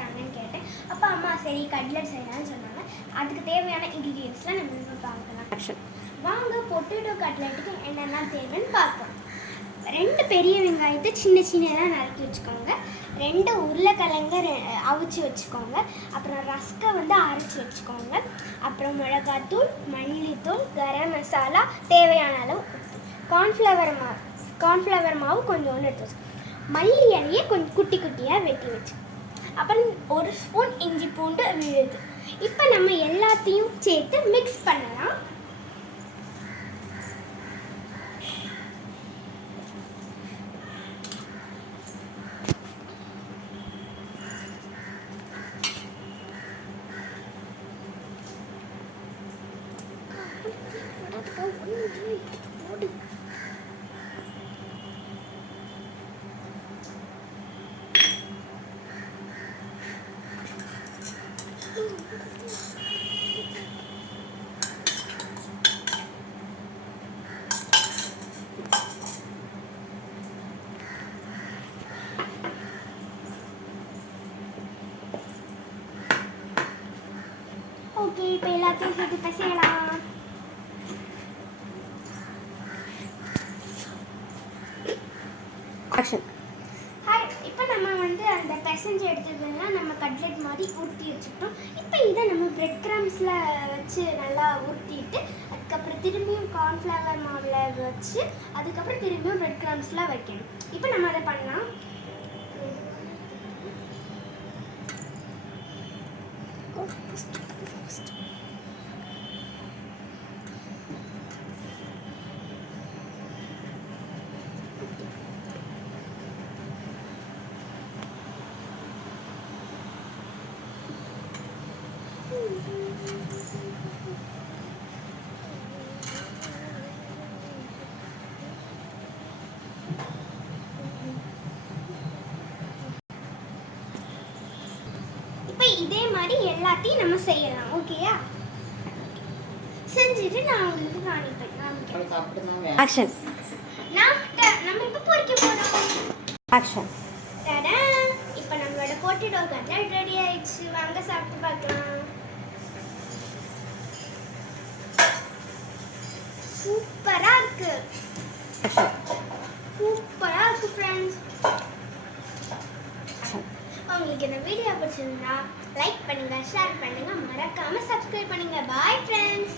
தாங்கன்னு கேட்டேன். அப்போ அம்மா சரி கட்லெட் செய்யலாம்னு சொன்னாங்க. அதுக்கு தேவையான இன்க்ரீடியன்ஸ்லாம் நம்ம இப்போ பார்க்கலாம். வாங்க பொட்டேட்டோ கட்லெட்டுக்கு என்னென்ன தேவைன்னு பார்ப்போம். 2 பெரிய வெங்காயத்தை சின்ன சின்னதாக நறுக்கி வச்சுக்கோங்க. 2 உருளைக்கிழங்க அவிச்சு வச்சுக்கோங்க. அப்புறம் ரஸ்கை வந்து அரைச்சி வச்சுக்கோங்க. அப்புறம் மிளகாத்தூள், மல்லித்தூள், கரம் மசாலா, தேவையான அளவு உப்பு, கார்ன்ஃப்ளவர் மாவு கொஞ்சோண்டு எடுத்து வச்சு, மல்லி இலையை கொஞ்சம் குட்டி குட்டியாக வெட்டி வச்சு, அப்புறம் 1 ஸ்பூன் இஞ்சி பூண்டு விழுது. இப்போ நம்ம எல்லாத்தையும் சேர்த்து மிக்ஸ் பண்ணலாம். ஓகே, இப்போ எல்லாத்தையும் சேர்த்து பிசையலாம். ஹாய், இப்போ நம்ம வந்து அந்த பிசைஞ்சு எடுத்ததுலாம் நம்ம கட்லெட் மாதிரி உருட்டி வச்சுக்கிட்டோம். இப்போ இதை நம்ம பிரெட் கிரம்ஸில் வச்சு நல்லா உருட்டிட்டு, அதுக்கப்புறம் திரும்பியும் கார்ன்ஃப்ளவர் மாவில் வச்சு, அதுக்கப்புறம் திரும்பியும் பிரெட் கிரம்ஸில் வைக்கணும். இப்போ நம்ம அதை பண்ணலாம். இப்போ இதே மாதிரி எல்லாத்தையும் நம்ம செய்யலாம். ஓகேயா? செஞ்சுட்டு நான் உங்களுக்கு காமிக்கிறேன். ஆக்ஷன். நம்ம இப்போ பொரிக்க போறோம். ஆக்ஷன். டடா! இப்போ நம்மளோட பொட்டேட்டோ கட்லெட் ரெடி ஆயிடுச்சு. வாங்க சாப்பிட்டு பார்க்கலாம். சூப்பரா இருக்கு. சூப்பரா இருக்கு ஃப்ரெண்ட்ஸ். உங்களுக்கு இந்த வீடியோ பிடிச்சிருந்தா லைக் பண்ணுங்க, ஷேர் பண்ணுங்க, மறக்காம சப்ஸ்கிரைப் பண்ணுங்க. Bye friends.